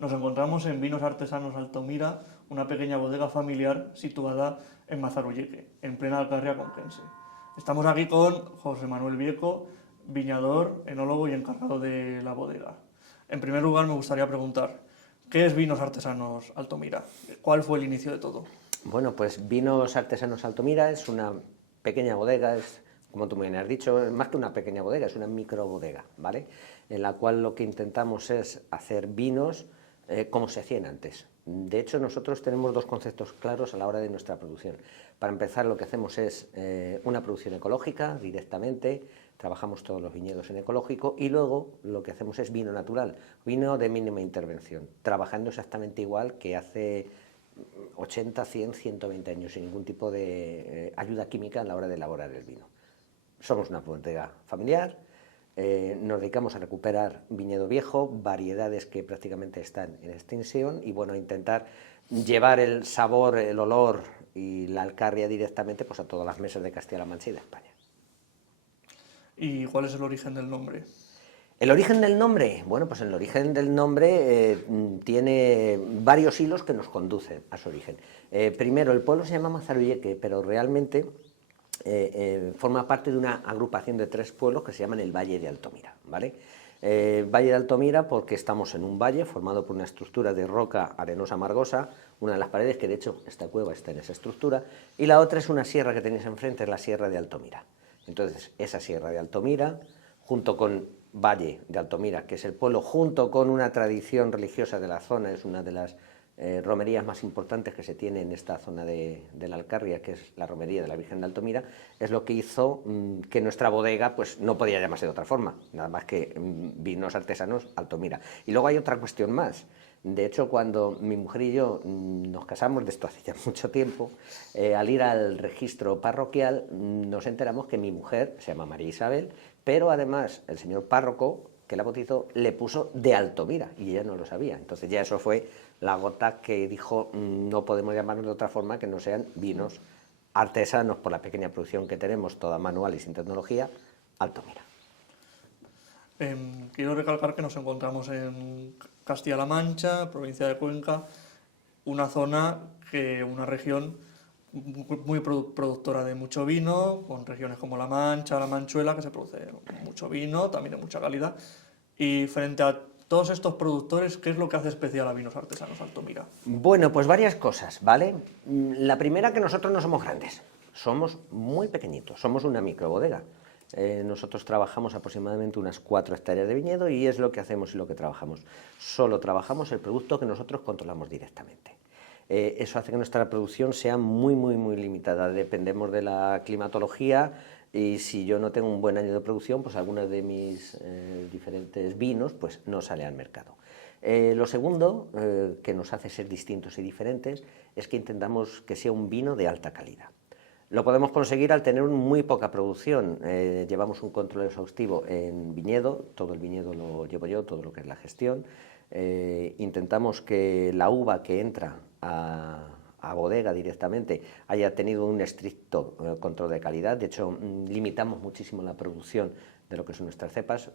Nos encontramos en Vinos Artesanos Altomira, una pequeña bodega familiar situada en Mazarulleque, en plena Alcarria conquense. Estamos aquí con José Manuel Vieco, viñador, enólogo y encargado de la bodega. En primer lugar, me gustaría preguntar, ¿qué es Vinos Artesanos Altomira? ¿Cuál fue el inicio de todo? Bueno, pues Vinos Artesanos Altomira es una pequeña bodega, es, como tú me has dicho, más que una pequeña bodega, es una microbodega, ¿vale? En la cual lo que intentamos es hacer vinos como se hacían antes. De hecho, nosotros tenemos dos conceptos claros a la hora de nuestra producción. Para empezar, lo que hacemos es una producción ecológica directamente, trabajamos todos los viñedos en ecológico y luego lo que hacemos es vino natural, vino de mínima intervención, trabajando exactamente igual que hace 80, 100, 120 años, sin ningún tipo de ayuda química a la hora de elaborar el vino. Somos una bodega familiar, nos dedicamos a recuperar viñedo viejo, variedades que prácticamente están en extinción y bueno, intentar llevar el sabor, el olor y la alcarria directamente pues, a todas las mesas de Castilla-La Mancha y de España. ¿Y cuál es el origen del nombre? El origen del nombre, bueno, pues el origen del nombre tiene varios hilos que nos conducen a su origen. Primero, el pueblo se llama Mazarulleque, pero realmente forma parte de una agrupación de tres pueblos que se llaman el Valle de Altomira, ¿vale? Valle de Altomira porque estamos en un valle formado por una estructura de roca arenosa margosa, una de las paredes que de hecho esta cueva está en esa estructura, y la otra es una sierra que tenéis enfrente, es la Sierra de Altomira. Entonces, esa Sierra de Altomira, junto con Valle de Altomira, que es el pueblo, junto con una tradición religiosa de la zona, es una de las romerías más importantes que se tiene en esta zona de la Alcarria, que es la romería de la Virgen de Altomira, es lo que hizo que nuestra bodega pues, no podía llamarse de otra forma, nada más que Vinos Artesanos Altomira. Y luego hay otra cuestión más. De hecho, cuando mi mujer y yo nos casamos, de esto hace ya mucho tiempo, al ir al registro parroquial nos enteramos que mi mujer se llama María Isabel, pero además el señor párroco que la bautizó le puso de Altomira y ella no lo sabía. Entonces ya eso fue la gota que dijo no podemos llamarnos de otra forma que no sean vinos artesanos por la pequeña producción que tenemos, toda manual y sin tecnología, Altomira. Quiero recalcar que nos encontramos en Castilla-La Mancha, provincia de Cuenca, una región muy productora de mucho vino, con regiones como La Mancha, La Manchuela, que se produce mucho vino, también de mucha calidad. Y frente a todos estos productores, ¿qué es lo que hace especial a Vinos Artesanos Altomira? Bueno, pues varias cosas, ¿vale? La primera, que nosotros no somos grandes, somos muy pequeñitos, somos una microbodega. Nosotros trabajamos aproximadamente unas 4 hectáreas de viñedo y es lo que hacemos y lo que trabajamos. Solo trabajamos el producto que nosotros controlamos directamente. Eso hace que nuestra producción sea muy limitada. Dependemos de la climatología y si yo no tengo un buen año de producción, pues algunos de mis diferentes vinos pues no salen al mercado. Lo segundo que nos hace ser distintos y diferentes es que intentamos que sea un vino de alta calidad. Lo podemos conseguir al tener muy poca producción. Llevamos un control exhaustivo en viñedo, todo el viñedo lo llevo yo, todo lo que es la gestión. Intentamos que la uva que entra a bodega directamente haya tenido un estricto control de calidad. De hecho, limitamos muchísimo la producción de lo que son nuestras cepas.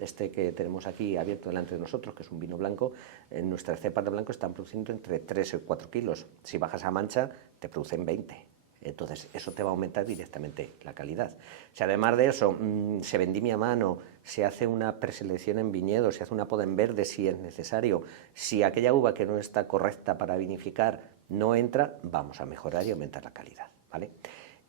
Este que tenemos aquí abierto delante de nosotros, que es un vino blanco, nuestras cepas de blanco están produciendo entre 3 y 4 kilos. Si bajas a Mancha, te producen 20. Entonces, eso te va a aumentar directamente la calidad. Si además de eso se vendimia a mano, se hace una preselección en viñedo, se hace una poda en verde si es necesario, si aquella uva que no está correcta para vinificar no entra, vamos a mejorar y aumentar la calidad, ¿vale?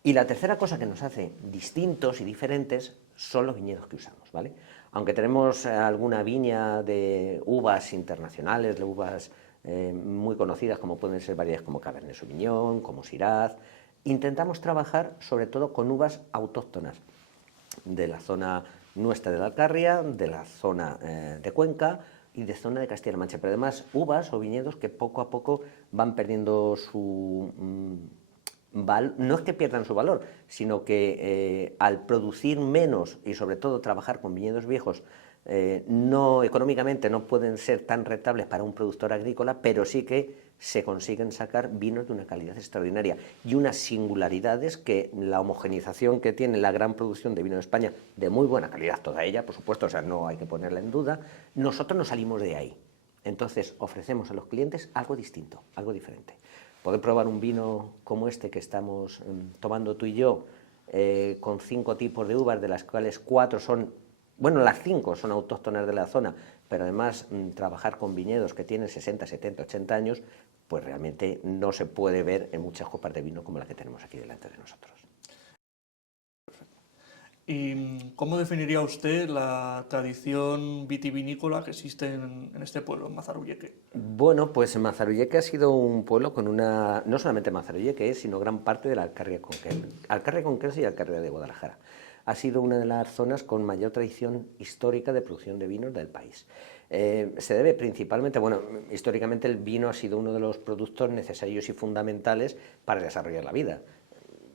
Y la tercera cosa que nos hace distintos y diferentes son los viñedos que usamos, ¿vale? Aunque tenemos alguna viña de uvas internacionales, de uvas muy conocidas como pueden ser variedades como Cabernet Sauvignon, como Syrah, intentamos trabajar sobre todo con uvas autóctonas de la zona nuestra de la Alcarria, de la zona de Cuenca y de zona de Castilla-La Mancha, pero además uvas o viñedos que poco a poco van perdiendo su no es que pierdan su valor, sino que al producir menos y sobre todo trabajar con viñedos viejos, no económicamente no pueden ser tan rentables para un productor agrícola, pero sí que se consiguen sacar vinos de una calidad extraordinaria y unas singularidades que la homogenización que tiene la gran producción de vino de España, de muy buena calidad toda ella, por supuesto, o sea, no hay que ponerla en duda, nosotros no salimos de ahí. Entonces ofrecemos a los clientes algo distinto, algo diferente. Poder probar un vino como este que estamos tomando tú y yo, con 5 tipos de uvas, de las cuales 4 son, bueno, las 5 son autóctonas de la zona, pero además trabajar con viñedos que tienen 60, 70, 80 años, pues realmente no se puede ver en muchas copas de vino como la que tenemos aquí delante de nosotros. ¿Y cómo definiría usted la tradición vitivinícola que existe en este pueblo, en Mazarulleque? Bueno, pues Mazarulleque ha sido un pueblo con una, no solamente Mazarulleque, sino gran parte de la Alcarria Conquense y Alcarria de Guadalajara. Ha sido una de las zonas con mayor tradición histórica de producción de vinos del país. Se debe principalmente, bueno, históricamente el vino ha sido uno de los productos necesarios y fundamentales para desarrollar la vida.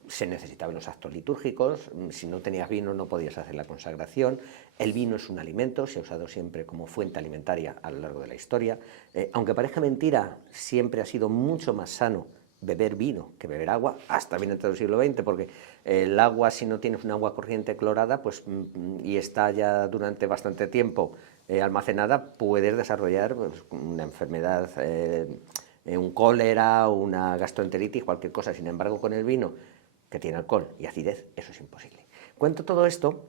Se necesitaban los actos litúrgicos, si no tenías vino no podías hacer la consagración. El vino es un alimento, se ha usado siempre como fuente alimentaria a lo largo de la historia. Aunque parezca mentira, siempre ha sido mucho más sano beber vino que beber agua, hasta bien entrado el siglo XX, porque el agua, si no tienes un agua corriente clorada, pues, y está ya durante bastante tiempo almacenada, puedes desarrollar pues, una enfermedad, un cólera, una gastroenteritis, cualquier cosa. Sin embargo, con el vino, que tiene alcohol y acidez, eso es imposible. Cuento todo esto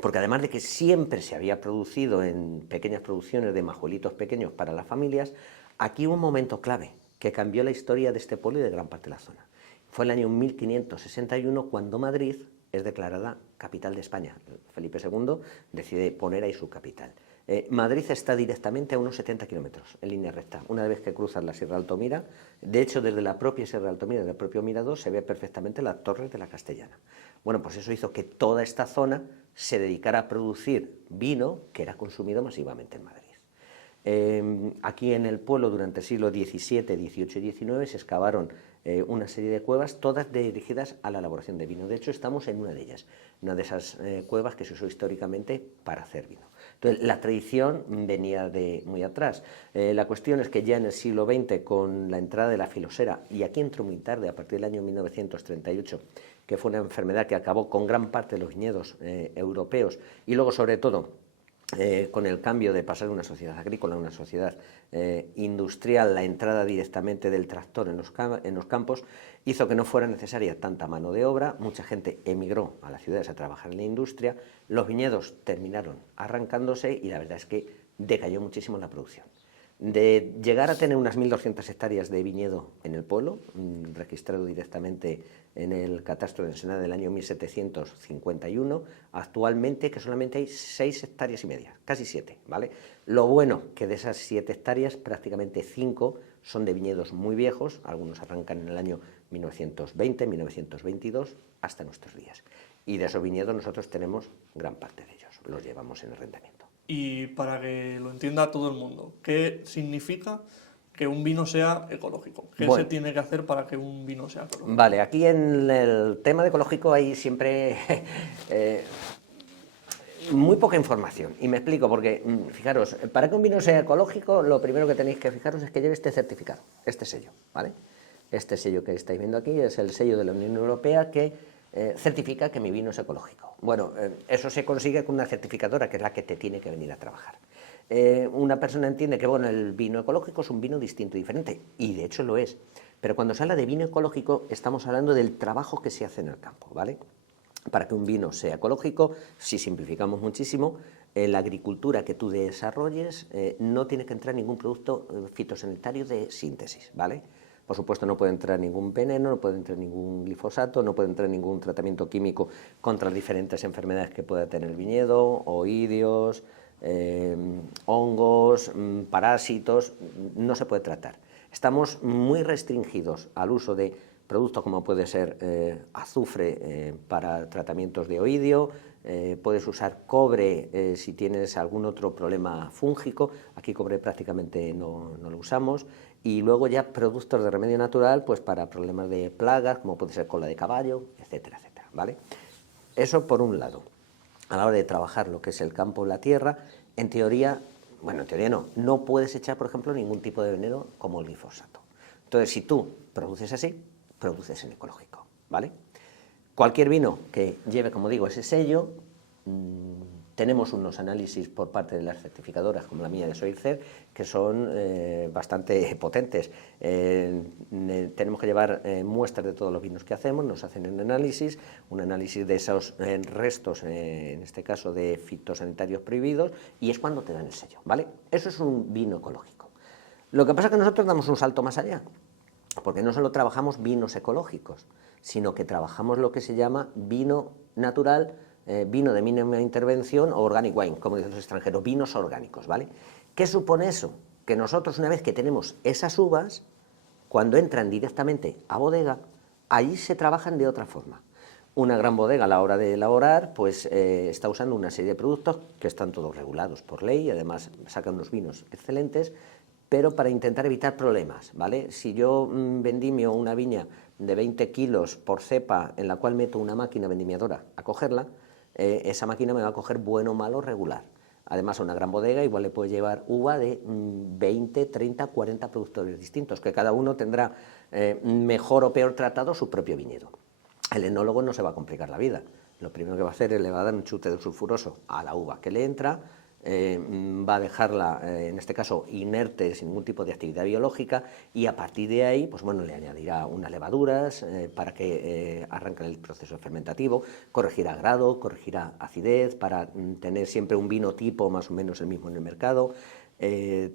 porque además de que siempre se había producido en pequeñas producciones de majuelitos pequeños para las familias, aquí hubo un momento clave que cambió la historia de este pueblo y de gran parte de la zona. Fue el año 1561 cuando Madrid es declarada capital de España. Felipe II decide poner ahí su capital. Madrid está directamente a unos 70 kilómetros en línea recta, una vez que cruzas la Sierra de Altomira. De hecho, desde la propia Sierra de Altomira, desde el propio Mirador, se ve perfectamente las torres de la Castellana. Bueno, pues eso hizo que toda esta zona se dedicara a producir vino que era consumido masivamente en Madrid. Aquí en el pueblo durante el siglo XVII, XVIII y XIX se excavaron una serie de cuevas, todas dirigidas a la elaboración de vino. De hecho, estamos en una de ellas, una de esas cuevas que se usó históricamente para hacer vino. Entonces, la tradición venía de muy atrás. La cuestión es que ya en el siglo XX, con la entrada de la filosera, y aquí entró muy tarde, a partir del año 1938, que fue una enfermedad que acabó con gran parte de los viñedos europeos, y luego, sobre todo, con el cambio de pasar de una sociedad agrícola a una sociedad industrial, la entrada directamente del tractor en los campos hizo que no fuera necesaria tanta mano de obra. Mucha gente emigró a las ciudades a trabajar en la industria, los viñedos terminaron arrancándose y la verdad es que decayó muchísimo la producción. De llegar a tener unas 1.200 hectáreas de viñedo en el pueblo, registrado directamente en el catastro de Ensenada del año 1751, actualmente que solamente hay 6 hectáreas y media, casi 7, ¿vale? Lo bueno que de esas 7 hectáreas, prácticamente 5 son de viñedos muy viejos, algunos arrancan en el año 1920, 1922, hasta nuestros días. Y de esos viñedos nosotros tenemos gran parte de ellos, los llevamos en arrendamiento. Y para que lo entienda todo el mundo, ¿qué significa que un vino sea ecológico? ¿Qué se tiene que hacer para que un vino sea ecológico? Vale, aquí en el tema de ecológico hay siempre muy poca información. Y me explico, porque, fijaros, para que un vino sea ecológico, lo primero que tenéis que fijaros es que lleve este certificado, este sello, ¿vale? Este sello que estáis viendo aquí es el sello de la Unión Europea que certifica que mi vino es ecológico. Bueno, eso se consigue con una certificadora, que es la que te tiene que venir a trabajar. Una persona entiende que bueno, el vino ecológico es un vino distinto, diferente, y de hecho lo es. Pero cuando se habla de vino ecológico, estamos hablando del trabajo que se hace en el campo, ¿vale? Para que un vino sea ecológico, si simplificamos muchísimo, la agricultura que tú desarrolles no tiene que entrar ningún producto fitosanitario de síntesis, ¿vale? Por supuesto, no puede entrar ningún veneno, no puede entrar ningún glifosato, no puede entrar ningún tratamiento químico contra las diferentes enfermedades que pueda tener el viñedo, oídios, hongos, parásitos, no se puede tratar. Estamos muy restringidos al uso de productos como puede ser azufre para tratamientos de oídio, puedes usar cobre si tienes algún otro problema fúngico, aquí cobre prácticamente no lo usamos, y luego ya productos de remedio natural pues para problemas de plagas, como puede ser cola de caballo, etcétera, etcétera, ¿vale? Eso por un lado. A la hora de trabajar lo que es el campo, la tierra, en teoría, bueno, en teoría no puedes echar, por ejemplo, ningún tipo de veneno como el glifosato. Entonces, si tú produces así, produces en ecológico, ¿vale? Cualquier vino que lleve, como digo, ese sello, Tenemos unos análisis por parte de las certificadoras, como la mía de Soilcer, que son bastante potentes. Tenemos que llevar muestras de todos los vinos que hacemos, nos hacen un análisis de esos restos, en este caso de fitosanitarios prohibidos, y es cuando te dan el sello, ¿vale? Eso es un vino ecológico. Lo que pasa es que nosotros damos un salto más allá, porque no solo trabajamos vinos ecológicos, sino que trabajamos lo que se llama vino natural, vino de mínima intervención o organic wine, como dicen los extranjeros, vinos orgánicos, ¿vale? ¿Qué supone eso? Que nosotros, una vez que tenemos esas uvas, cuando entran directamente a bodega, ahí se trabajan de otra forma. Una gran bodega a la hora de elaborar, pues está usando una serie de productos que están todos regulados por ley, y además sacan unos vinos excelentes, pero para intentar evitar problemas, ¿vale? Si yo vendimio una viña de 20 kilos por cepa, en la cual meto una máquina vendimiadora a cogerla, esa máquina me va a coger bueno, malo, regular. Además, a una gran bodega igual le puede llevar uva de 20, 30, 40 productores distintos, que cada uno tendrá mejor o peor tratado su propio viñedo. El enólogo no se va a complicar la vida. Lo primero que va a hacer es le va a dar un chute de sulfuroso a la uva que le entra, va a dejarla, en este caso, inerte, sin ningún tipo de actividad biológica, y a partir de ahí, pues bueno, le añadirá unas levaduras para que arranque el proceso fermentativo, corregirá grado, corregirá acidez, para tener siempre un vino tipo más o menos el mismo en el mercado.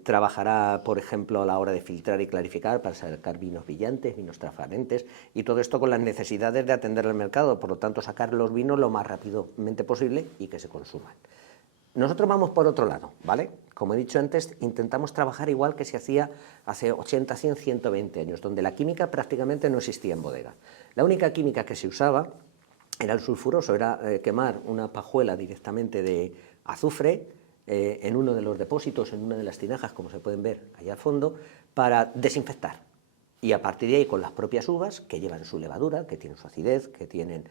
Trabajará, por ejemplo, a la hora de filtrar y clarificar para sacar vinos brillantes, vinos transparentes, y todo esto con las necesidades de atender al mercado, por lo tanto sacar los vinos lo más rápidamente posible y que se consuman. Nosotros vamos por otro lado, ¿vale? Como he dicho antes, intentamos trabajar igual que se hacía hace 80, 100, 120 años, donde la química prácticamente no existía en bodega. La única química que se usaba era el sulfuroso, era quemar una pajuela directamente de azufre en uno de los depósitos, en una de las tinajas, como se pueden ver allá al fondo, para desinfectar. Y a partir de ahí, con las propias uvas, que llevan su levadura, que tienen su acidez, que tienen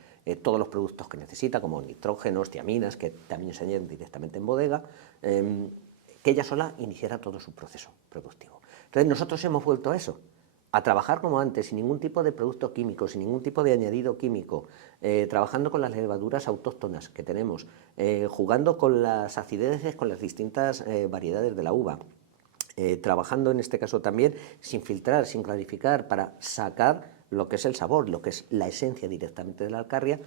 todos los productos que necesita, como nitrógenos, tiaminas, que también se añaden directamente en bodega, que ella sola iniciara todo su proceso productivo. Entonces nosotros hemos vuelto a eso, a trabajar como antes, sin ningún tipo de producto químico, sin ningún tipo de añadido químico, trabajando con las levaduras autóctonas que tenemos, jugando con las acideces, con las distintas variedades de la uva, trabajando en este caso también sin filtrar, sin clarificar, para sacar lo que es el sabor, lo que es la esencia directamente de la alcarria,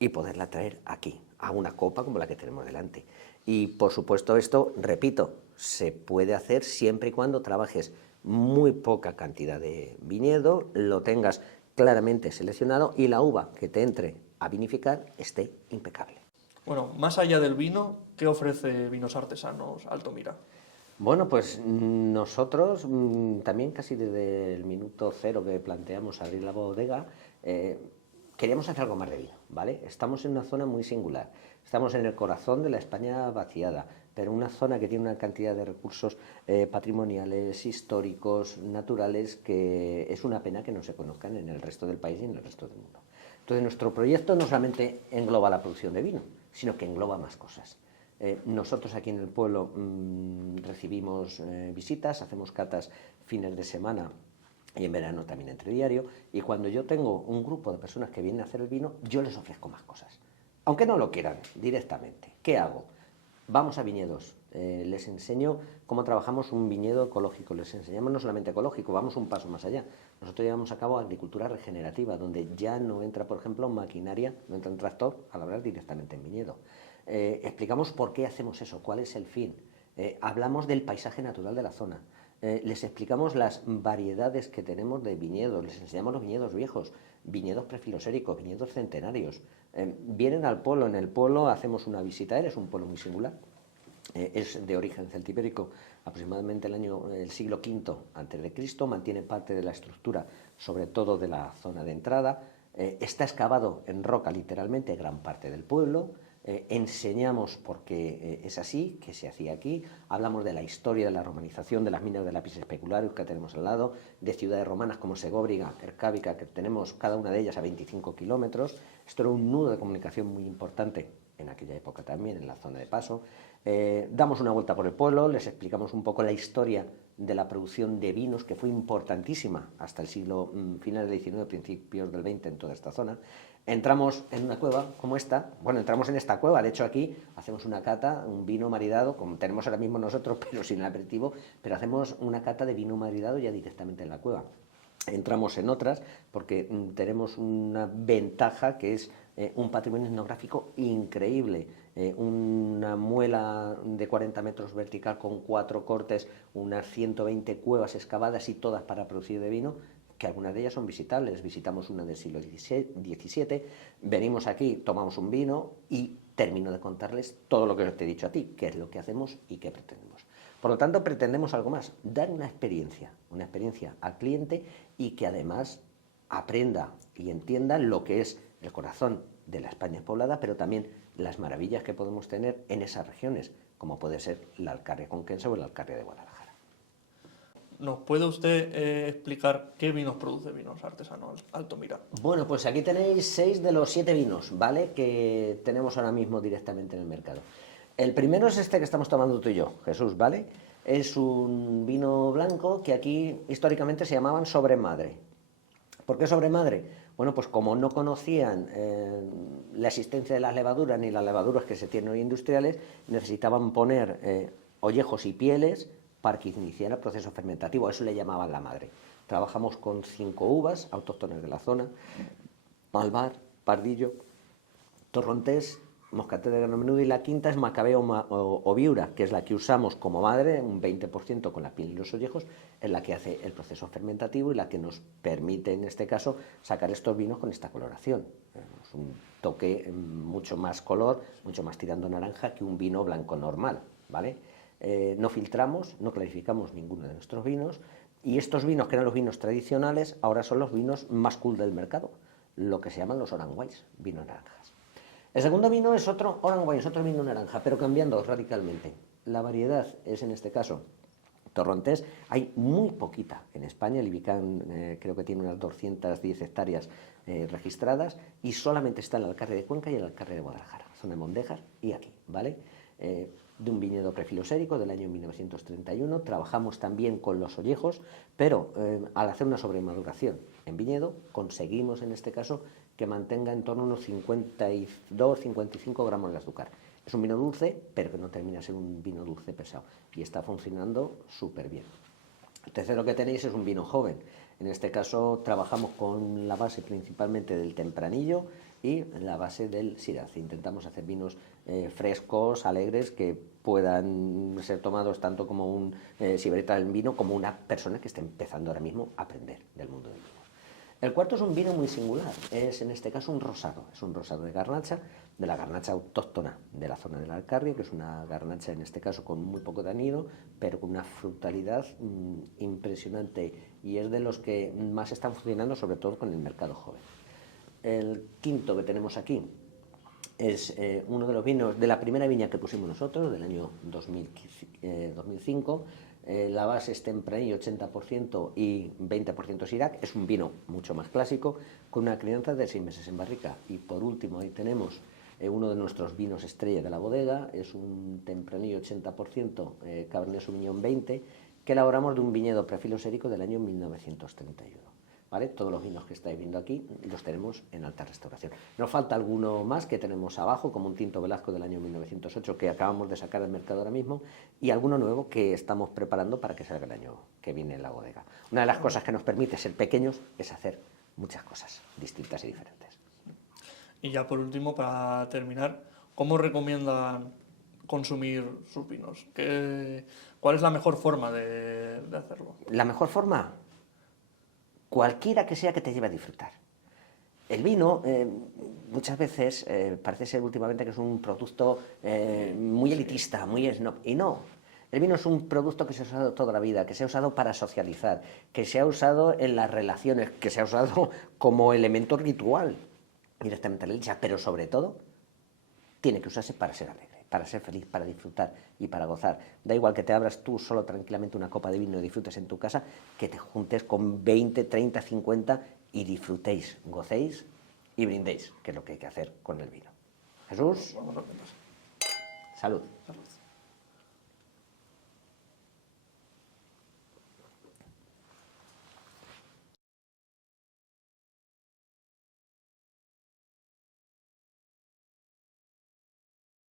y poderla traer aquí, a una copa como la que tenemos delante. Y por supuesto esto, repito, se puede hacer siempre y cuando trabajes muy poca cantidad de viñedo, lo tengas claramente seleccionado y la uva que te entre a vinificar esté impecable. Bueno, más allá del vino, ¿qué ofrece Vinos Artesanos Altomira? Bueno, pues nosotros también casi desde el minuto cero que planteamos abrir la bodega, queríamos hacer algo más de vino, ¿vale? Estamos en una zona muy singular, estamos en el corazón de la España vaciada, pero una zona que tiene una cantidad de recursos patrimoniales, históricos, naturales, que es una pena que no se conozcan en el resto del país y en el resto del mundo. Entonces nuestro proyecto no solamente engloba la producción de vino, sino que engloba más cosas. Nosotros aquí en el pueblo recibimos visitas, hacemos catas fines de semana y en verano también entre diario, y cuando yo tengo un grupo de personas que vienen a hacer el vino, yo les ofrezco más cosas, aunque no lo quieran directamente. ¿Qué hago? Vamos a viñedos, les enseño cómo trabajamos un viñedo ecológico, les enseñamos no solamente ecológico, vamos un paso más allá. Nosotros llevamos a cabo agricultura regenerativa, donde ya no entra, por ejemplo, maquinaria, no entra un tractor a labrar directamente en viñedo. Explicamos por qué hacemos eso, cuál es el fin, hablamos del paisaje natural de la zona, les explicamos las variedades que tenemos de viñedos, les enseñamos los viñedos viejos, viñedos prefiloséricos, viñedos centenarios. Vienen al pueblo, en el pueblo hacemos una visita, es un pueblo muy singular, es de origen celtibérico, aproximadamente el siglo V a.C., mantiene parte de la estructura, sobre todo de la zona de entrada, está excavado en roca literalmente gran parte del pueblo. Enseñamos por qué es así, qué se hacía aquí, hablamos de la historia de la romanización, de las minas de lápiz especulario que tenemos al lado, de ciudades romanas como Segóbriga, Ercábica, que tenemos cada una de ellas a 25 kilómetros. Esto era un nudo de comunicación muy importante en aquella época también, en la zona de paso. Damos una vuelta por el pueblo, les explicamos un poco la historia de la producción de vinos, que fue importantísima hasta el siglo final del XIX, principios del XX en toda esta zona. Entramos en una cueva como esta, bueno, entramos en esta cueva, de hecho aquí hacemos una cata, un vino maridado, como tenemos ahora mismo nosotros, pero sin el aperitivo, pero hacemos una cata de vino maridado ya directamente en la cueva. Entramos en otras porque tenemos una ventaja que es un patrimonio etnográfico increíble, una muela de 40 metros vertical con 4 cortes, unas 120 cuevas excavadas y todas para producir de vino, que algunas de ellas son visitables. Visitamos una del siglo XVII, venimos aquí, tomamos un vino y termino de contarles todo lo que te he dicho a ti, qué es lo que hacemos y qué pretendemos. Por lo tanto, pretendemos algo más, dar una experiencia al cliente y que además aprenda y entienda lo que es el corazón de la España poblada, pero también las maravillas que podemos tener en esas regiones, como puede ser la Alcarria conquense o la Alcarria de Guadalajara. ¿Nos puede usted explicar qué vinos produce Vinos Artesanos Altomira? Bueno, pues aquí tenéis 6 de los 7 vinos, ¿vale?, que tenemos ahora mismo directamente en el mercado. El primero es este que estamos tomando tú y yo, Jesús, ¿vale? Es un vino blanco que aquí históricamente se llamaban sobremadre. ¿Por qué sobremadre? Bueno, pues como no conocían la existencia de las levaduras ni las levaduras que se tienen hoy industriales, necesitaban poner ollejos y pieles para que iniciara el proceso fermentativo, eso le llamaban la madre. Trabajamos con 5 uvas autóctonas de la zona: Malvar, Pardillo, Torrontés, Moscatel de grano menudo, y la quinta es Macabeo o Viura, que es la que usamos como madre, un 20% con la piel y los ollejos, es la que hace el proceso fermentativo y la que nos permite, en este caso, sacar estos vinos con esta coloración. Es un toque mucho más color, mucho más tirando naranja que un vino blanco normal, ¿vale? No filtramos, no clarificamos ninguno de nuestros vinos, y estos vinos, que eran los vinos tradicionales, ahora son los vinos más cool del mercado, lo que se llaman los orange wines, vinos naranjas. El segundo vino es otro orange wine, es otro vino naranja, pero cambiando radicalmente. La variedad es, en este caso, Torrontés. Hay muy poquita en España, el Ibicán creo que tiene unas 210 hectáreas registradas, y solamente está en la Alcarria de Cuenca y en la Alcarria de Guadalajara, zona de Mondéjar y aquí, ¿vale? De un viñedo prefilosérico del año 1931, trabajamos también con los ollejos, pero al hacer una sobremaduración en viñedo, conseguimos en este caso que mantenga en torno a unos 52-55 gramos de azúcar. Es un vino dulce, pero que no termina de ser un vino dulce pesado, y está funcionando súper bien. El tercero que tenéis es un vino joven. En este caso trabajamos con la base principalmente del Tempranillo y la base del Shiraz. Intentamos hacer vinos frescos, alegres, que puedan ser tomados tanto como un sibarita del vino como una persona que esté empezando ahora mismo a aprender del mundo del vino. El cuarto es un vino muy singular, es en este caso un rosado, es un rosado de garnacha, de la garnacha autóctona de la zona de la Alcarria, que es una garnacha en este caso con muy poco tanino, pero con una frutalidad impresionante, y es de los que más están funcionando, sobre todo con el mercado joven. El quinto que tenemos aquí es uno de los vinos de la primera viña que pusimos nosotros, del año 2005, la base es Tempranillo 80% y 20% Sirac. Es un vino mucho más clásico, con una crianza de 6 meses en barrica. Y por último, ahí tenemos uno de nuestros vinos estrella de la bodega, es un Tempranillo 80%, Cabernet Sauvignon 20%, que elaboramos de un viñedo prefilosérico del año 1931. ¿Vale? Todos los vinos que estáis viendo aquí los tenemos en alta restauración. Nos falta alguno más que tenemos abajo, como un Tinto Velasco del año 1908 que acabamos de sacar al mercado ahora mismo, y alguno nuevo que estamos preparando para que salga el año que viene en la bodega. Una de las cosas que nos permite ser pequeños es hacer muchas cosas distintas y diferentes. Y ya por último, para terminar, ¿cómo recomiendan consumir sus vinos? ¿Cuál es la mejor forma de hacerlo? La mejor forma, cualquiera que sea que te lleve a disfrutar. El vino muchas veces parece ser últimamente que es un producto muy elitista, muy snob, y no. El vino es un producto que se ha usado toda la vida, que se ha usado para socializar, que se ha usado en las relaciones, que se ha usado como elemento ritual directamente religioso, pero sobre todo tiene que usarse para ser alegre, para ser feliz, para disfrutar y para gozar. Da igual que te abras tú solo tranquilamente una copa de vino y disfrutes en tu casa, que te juntes con 20, 30, 50 y disfrutéis, gocéis y brindéis, que es lo que hay que hacer con el vino. Jesús, Vamos a ver qué pasa. salud. Salud.